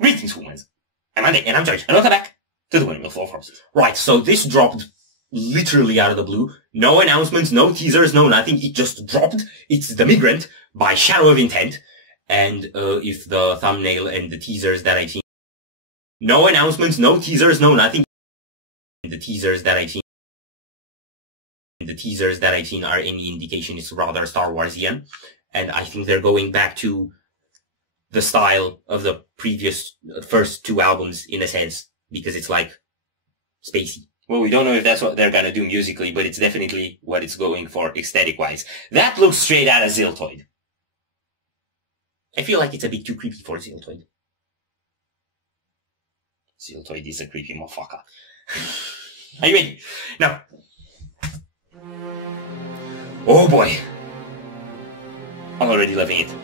Greetings, humans. I'm Andy, and I'm George, and welcome back to the Windmill Full of Horses. Right, so this dropped literally out of the blue. No announcements, no teasers, no nothing. It just dropped. It's The Migrant by Shadow of Intent. And if the thumbnail and the teasers that I've seen... No announcements, no teasers, no nothing. The teasers that I've seen... The teasers that I've seen are any indication it's rather Star Warsian. And I think they're going back to the style of the previous first two albums in a sense, because it's like spacey. Well, we don't know if that's what they're gonna do musically, but it's definitely what it's going for aesthetic-wise. That looks straight out of Ziltoid. I feel like it's a bit too creepy for Ziltoid. Ziltoid is a creepy motherfucker. Are you ready? Now. Oh boy. I'm already loving it.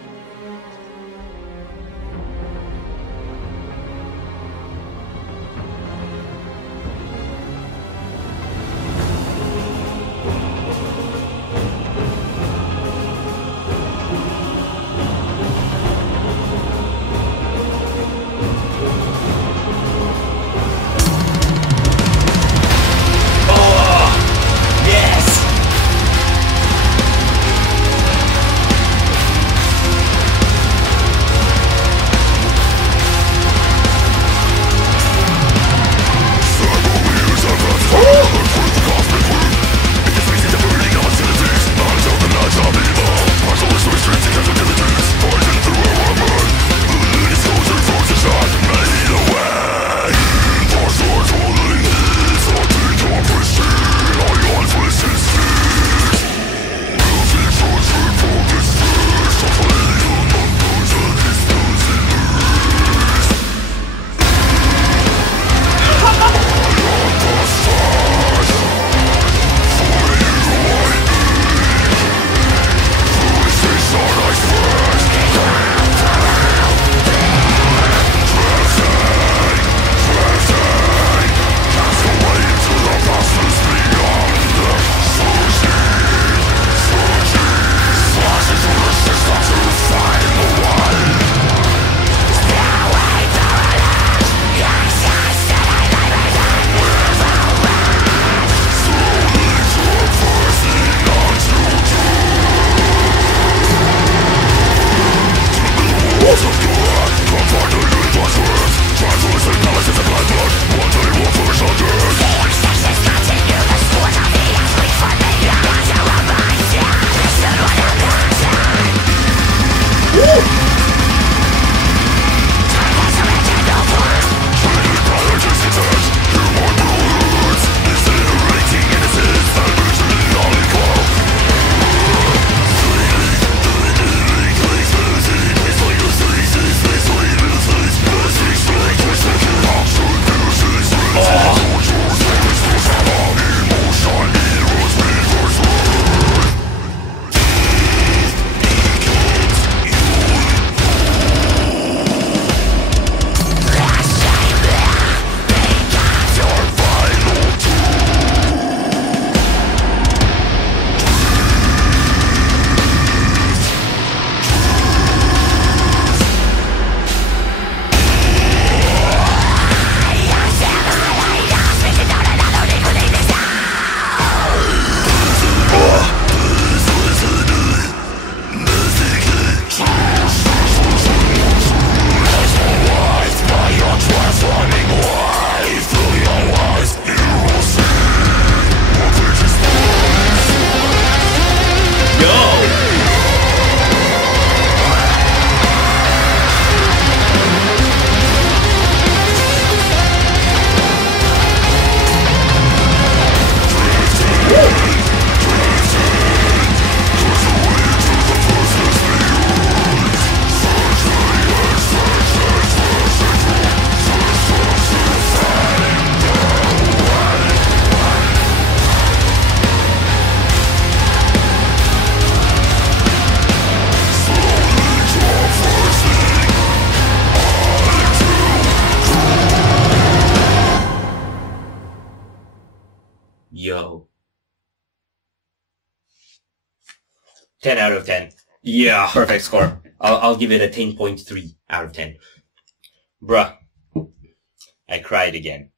Yo. 10 out of 10. Yeah, perfect score. I'll give it a 10.3 out of 10. Bruh. I cried again.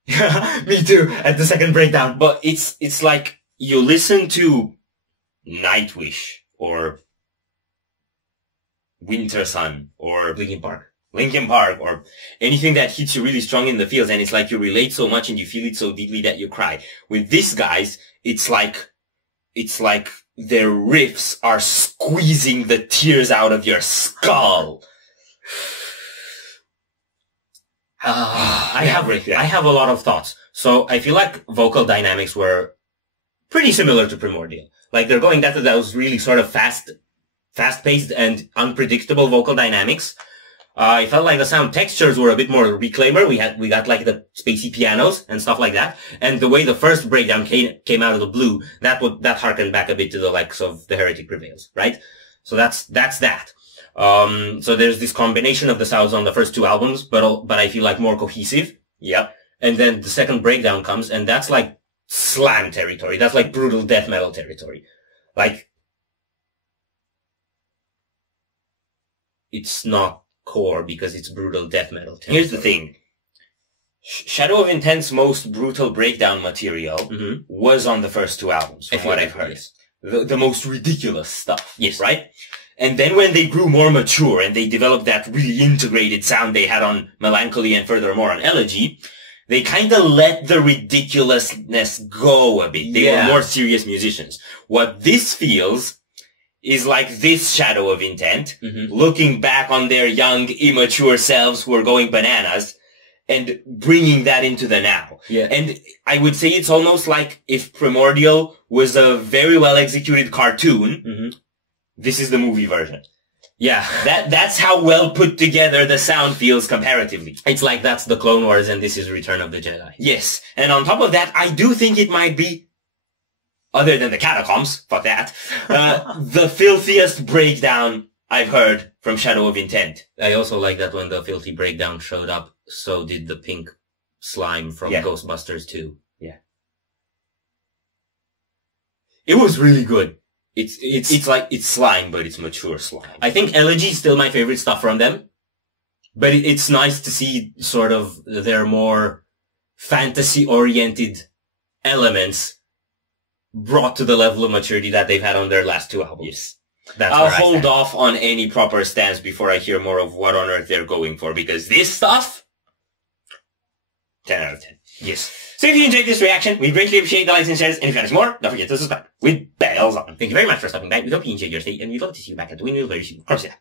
Me too, at the second breakdown. But it's like you listen to Nightwish or Winter Sun or Linkin Park or anything that hits you really strong in the feels, and it's like you relate so much and you feel it so deeply that you cry. With these guys, it's like their riffs are squeezing the tears out of your skull. I have a lot of thoughts. So I feel like vocal dynamics were pretty similar to Primordial. Like they're going that was really sort of fast-paced and unpredictable vocal dynamics. I felt like the sound textures were a bit more Reclaimer. We got like the spacey pianos and stuff like that. And the way the first breakdown came out of the blue, that harkened back a bit to the likes of The Heretic Prevails, right? So that's that. So there's this combination of the sounds on the first two albums, but I feel like more cohesive. Yeah. And then the second breakdown comes, and that's like slam territory. That's like brutal death metal territory. Like, it's not core because it's brutal death metal territory. Here's the thing. Shadow of Intent's most brutal breakdown material was on the first two albums, from what I've heard. The most ridiculous stuff. Yes. Right? And then when they grew more mature and they developed that really integrated sound they had on Melancholy and furthermore on Elegy, they kind of let the ridiculousness go a bit. They were more serious musicians. What this feels is like this Shadow of Intent, looking back on their young, immature selves who are going bananas and bringing that into the now. Yeah. And I would say it's almost like if Primordial was a very well executed cartoon, this is the movie version. Yeah. That's how well put together the sound feels comparatively. It's like that's the Clone Wars and this is Return of the Jedi. Yes. And on top of that, I do think it might be, other than the Catacombs, fuck that, the filthiest breakdown I've heard from Shadow of Intent. I also like that when the filthy breakdown showed up, so did the pink slime from Ghostbusters 2. Yeah. It was really good. It's like, it's slime, but it's mature slime. I think Elegy is still my favorite stuff from them. But it's nice to see sort of their more fantasy-oriented elements brought to the level of maturity that they've had on their last two albums. Yes. I'll hold off on any proper stance before I hear more of what on earth they're going for, because this stuff, 10 out of 10. Yes. So if you enjoyed this reaction, we greatly appreciate the likes and shares, and if you want to see more, don't forget to subscribe with bells on. Thank you very much for stopping by. We hope you enjoyed your stay, and we'd love to see you back at the Windmill very soon. Cross it out.